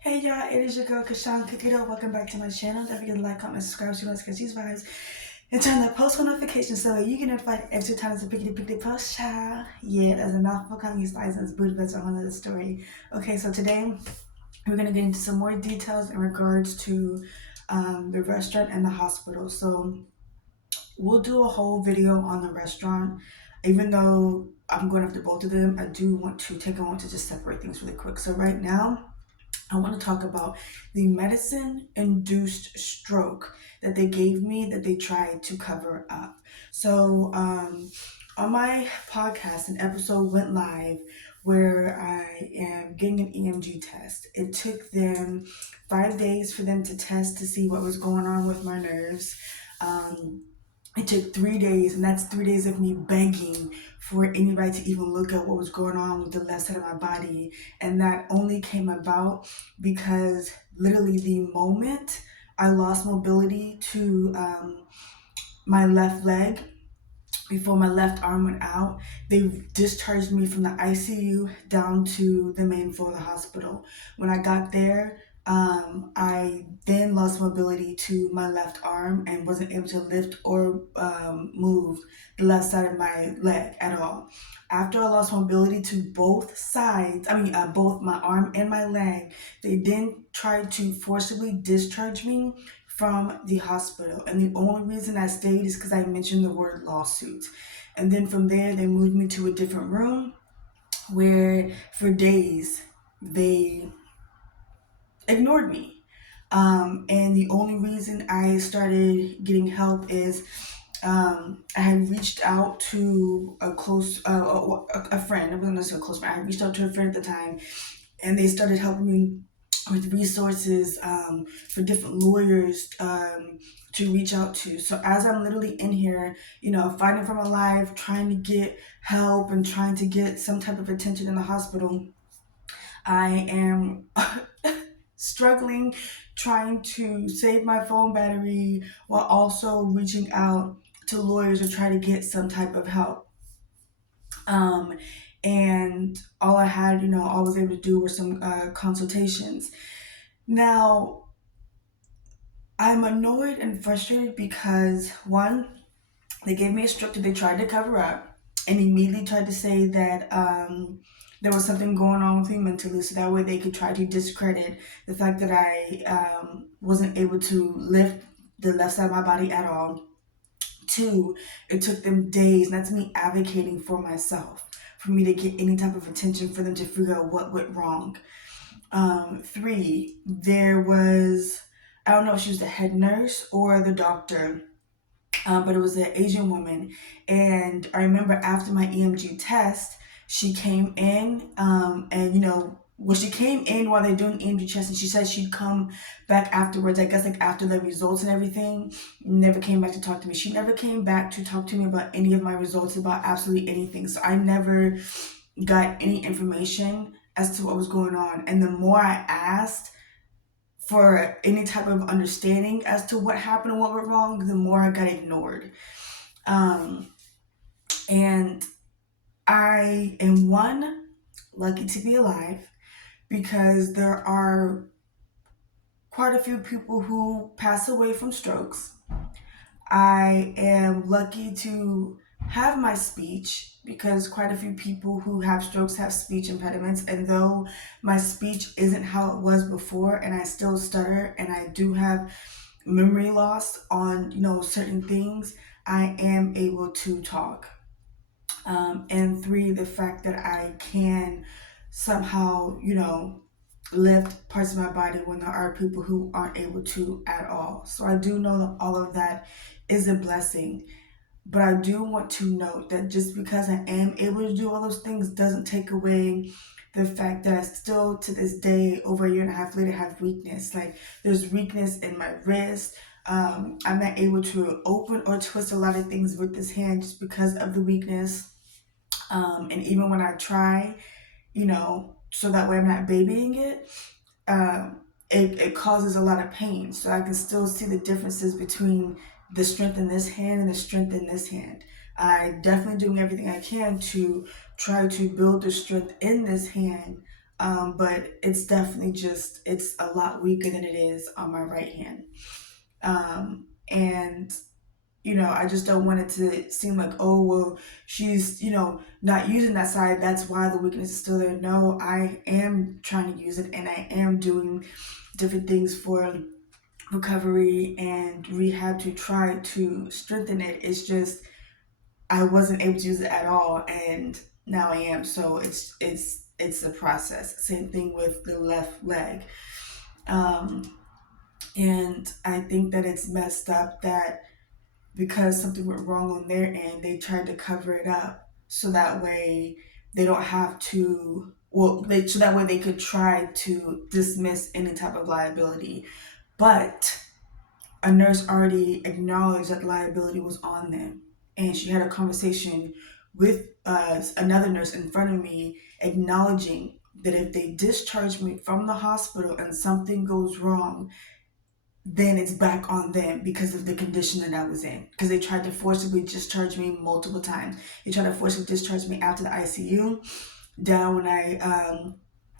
Hey y'all, it is your girl Kashawn Cookito. Welcome back to my channel. Don't forget to like, comment, subscribe so you don't get these vibes. And turn the post notifications so you get notified every time there's a pickety post, child. Yeah, there's a mouthful coming, his license, booty, but it's a whole other story. Okay, so today we're going to get into some more details in regards to the restaurant and the hospital. So we'll do a whole video on the restaurant. Even though I'm going after both of them, I do want to take a moment to just separate things really quick. So right now, I want to talk about the medicine-induced stroke that they gave me that they tried to cover up. So on my podcast, an episode went live where I am getting an EMG test. It took them 5 days for them to test to see what was going on with my nerves. It took 3 days, and that's 3 days of me begging for anybody to even look at what was going on with the left side of my body. And that only came about because literally the moment I lost mobility to my left leg, before my left arm went out, they discharged me from the ICU down to the main floor of the hospital. When I got there, I then lost mobility to my left arm and wasn't able to lift or move the left side of my leg at all. After I lost mobility to both sides, both my arm and my leg, they then tried to forcibly discharge me from the hospital. And the only reason I stayed is because I mentioned the word lawsuit. And then from there, they moved me to a different room where for days they ignored me. And the only reason I started getting help is I had reached out to a close, a friend. I wasn't necessarily a close friend. I reached out to a friend at the time, and they started helping me with resources for different lawyers to reach out to. So as I'm literally in here, fighting for my life, trying to get help and trying to get some type of attention in the hospital, I am struggling, trying to save my phone battery while also reaching out to lawyers to try to get some type of help. And all I had, all I was able to do were some consultations. Now, I'm annoyed and frustrated because one, they gave me a stroke that they tried to cover up and immediately tried to say that there was something going on with me mentally, so that way they could try to discredit the fact that I wasn't able to lift the left side of my body at all. Two, it took them days, and that's me advocating for myself, for me to get any type of attention, for them to figure out what went wrong. Three, there was, I don't know if she was the head nurse or the doctor, but it was an Asian woman. And I remember after my EMG test, she came in, she came in while they're doing EMG test, and she said she'd come back afterwards, I guess like after the results and everything. Never came back to talk to me. She never came back to talk to me about any of my results, about absolutely anything. So I never got any information as to what was going on. And the more I asked for any type of understanding as to what happened and what went wrong, the more I got ignored. And I am lucky to be alive, because there are quite a few people who pass away from strokes. I am lucky to have my speech, because quite a few people who have strokes have speech impediments, and though my speech isn't how it was before and I still stutter and I do have memory loss on certain things, I am able to talk. And three, the fact that I can somehow lift parts of my body when there are people who aren't able to at all. So I do know that all of that is a blessing. But I do want to note that just because I am able to do all those things doesn't take away the fact that I still, to this day, over a year and a half later, have weakness. Like, there's weakness in my wrist. I'm not able to open or twist a lot of things with this hand just because of the weakness. And even when I try, so that way I'm not babying it, it causes a lot of pain. So I can still see the differences between the strength in this hand and the strength in this hand. I definitely doing everything I can to try to build the strength in this hand but it's definitely it's a lot weaker than it is on my right hand. And I just don't want it to seem like, oh, well, she's, not using that side. That's why the weakness is still there. No, I am trying to use it, and I am doing different things for recovery and rehab to try to strengthen it. It's just I wasn't able to use it at all, and now I am. So it's a process. Same thing with the left leg. And I think that it's messed up that because something went wrong on their end, they tried to cover it up so that way they don't have to. So that way they could try to dismiss any type of liability. But a nurse already acknowledged that liability was on them, and she had a conversation with another nurse in front of me, acknowledging that if they discharge me from the hospital and something goes wrong, then it's back on them because of the condition that I was in. Because they tried to forcibly discharge me multiple times. They tried to forcibly discharge me out to the ICU. Down when I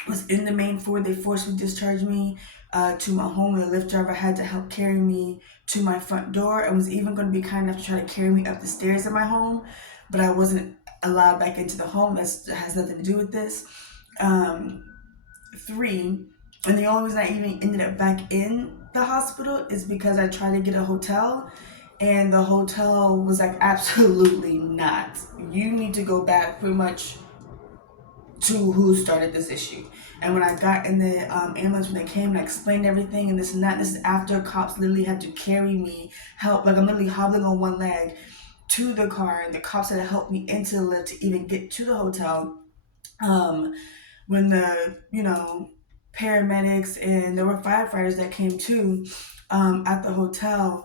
was in the main floor, they forcibly discharged me to my home. The Lyft driver had to help carry me to my front door and was even going to be kind enough to try to carry me up the stairs of my home. But I wasn't allowed back into the home. That has nothing to do with this. 3, and the only reason I even ended up back in the hospital is because I tried to get a hotel, and the hotel was like, absolutely not. You need to go back pretty much to who started this issue. And when I got in the ambulance, when they came and I explained everything and this and that, this is after cops literally had to carry me, help, like I'm literally hobbling on one leg to the car, and the cops had to help me into the lift to even get to the hotel. When the, paramedics and there were firefighters that came too at the hotel,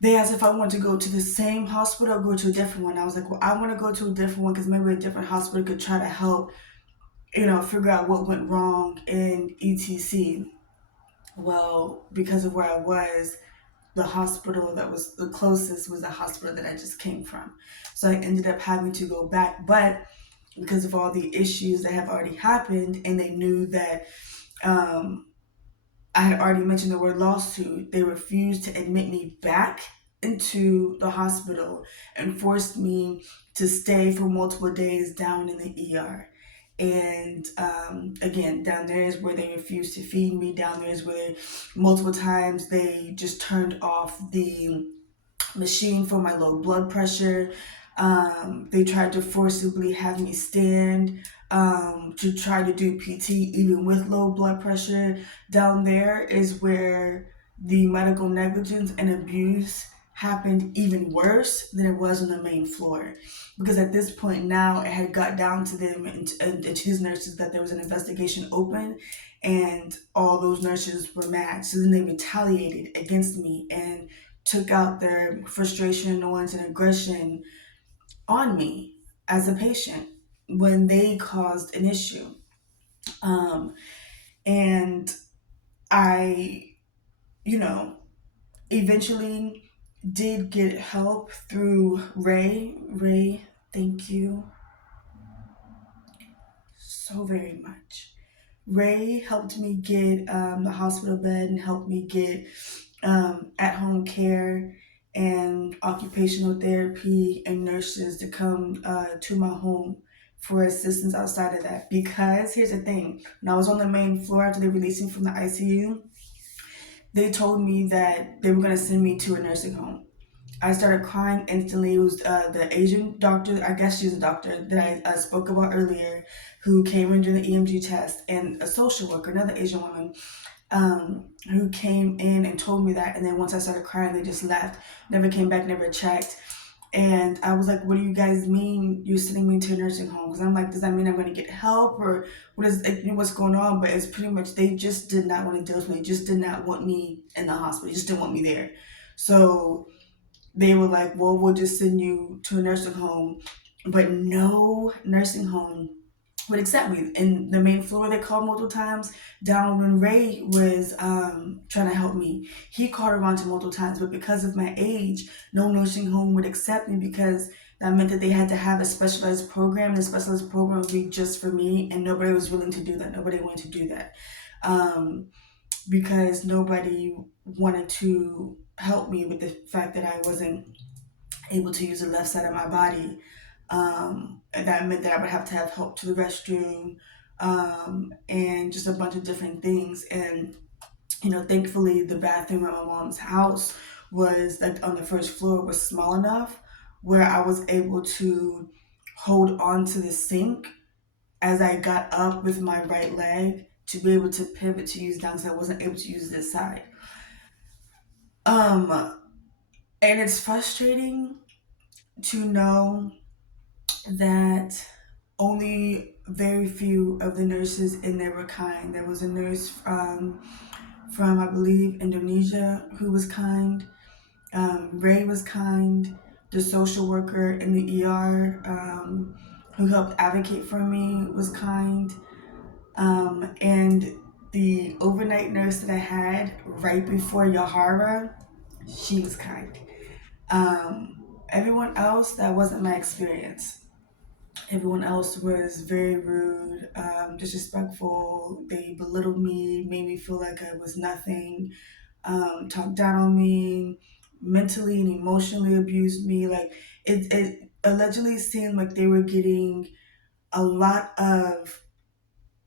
they asked if I wanted to go to the same hospital or go to a different one. I was like, well, I want to go to a different one because maybe a different hospital could try to help, figure out what went wrong in ETC. Well, because of where I was, the hospital that was the closest was the hospital that I just came from. So I ended up having to go back. But because of all the issues that have already happened, and they knew that I had already mentioned the word lawsuit, they refused to admit me back into the hospital and forced me to stay for multiple days down in the ER. And again, down there is where they refused to feed me. Down there is where multiple times they just turned off the machine for my low blood pressure. They tried to forcibly have me stand to try to do PT even with low blood pressure. Down there is where the medical negligence and abuse happened even worse than it was on the main floor. Because at this point now it had got down to them and to these nurses that there was an investigation open, and all those nurses were mad. So then they retaliated against me and took out their frustration, annoyance, and aggression on me as a patient when they caused an issue. And I, eventually did get help through Ray. Ray, thank you so very much. Ray helped me get the hospital bed and helped me get at-home care and occupational therapy and nurses to come to my home for assistance outside of that. Because here's the thing, when I was on the main floor after they released me from the ICU, they told me that they were going to send me to a nursing home. I started crying instantly. It was the Asian doctor, I guess she's a doctor, that I spoke about earlier, who came in during the EMG test, and a social worker, another Asian woman, who came in and told me that. And then once I started crying, they just left, never came back, never checked. And I was like, what do you guys mean you're sending me to a nursing home? Because I'm like, does that mean I'm going to get help, or what's going on? But it's pretty much, they just did not want to deal with me. They just did not want me in the hospital. They just didn't want me there. So they were like, well, we'll just send you to a nursing home. But no nursing home would accept me. In the main floor, they called multiple times. Down when Ray was trying to help me, he called around to multiple times. But because of my age, no nursing home would accept me because That meant that they had to have a specialized program. The specialized program would be just for me, and nobody was willing to do that. Nobody wanted to do that. Because nobody wanted to help me with the fact that I wasn't able to use the left side of my body. And that meant that I would have to have help to the restroom, and just a bunch of different things. And, thankfully the bathroom at my mom's house was like on the first floor, was small enough where I was able to hold on to the sink as I got up with my right leg to be able to pivot to use down, because I wasn't able to use this side. Um, and it's frustrating to know that only very few of the nurses in there were kind. There was a nurse from I believe, Indonesia who was kind. Ray was kind. The social worker in the ER who helped advocate for me was kind. And the overnight nurse that I had right before Yahara, she was kind. Everyone else, that wasn't my experience. Everyone else was very rude, disrespectful. They belittled me, made me feel like I was nothing, talked down on me, mentally and emotionally abused me. Like it allegedly seemed like they were getting a lot of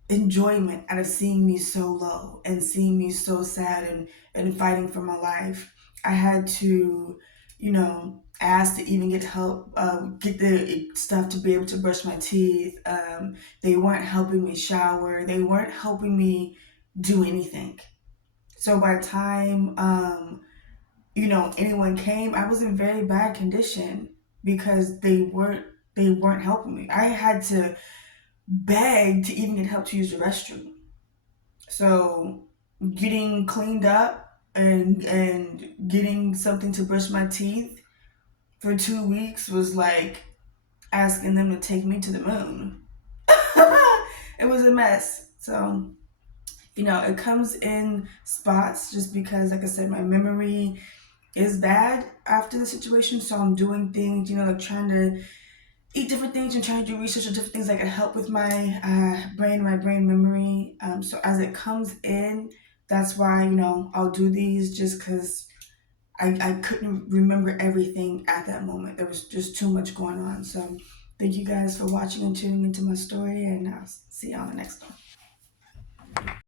enjoyment out of seeing me so low and seeing me so sad and fighting for my life. I had to, ask to even get help, get the stuff to be able to brush my teeth. They weren't helping me shower. They weren't helping me do anything. So by the time, anyone came, I was in very bad condition because they weren't helping me. I had to beg to even get help to use the restroom. So getting cleaned up and getting something to brush my teeth for 2 weeks was like asking them to take me to the moon. It was a mess. So, it comes in spots just because, like I said, my memory is bad after the situation. So I'm doing things, like trying to eat different things and trying to do research on different things that can help with my my brain memory. So as it comes in, that's why, I'll do these just because I couldn't remember everything at that moment. There was just too much going on. So thank you guys for watching and tuning into my story, and I'll see you on the next one.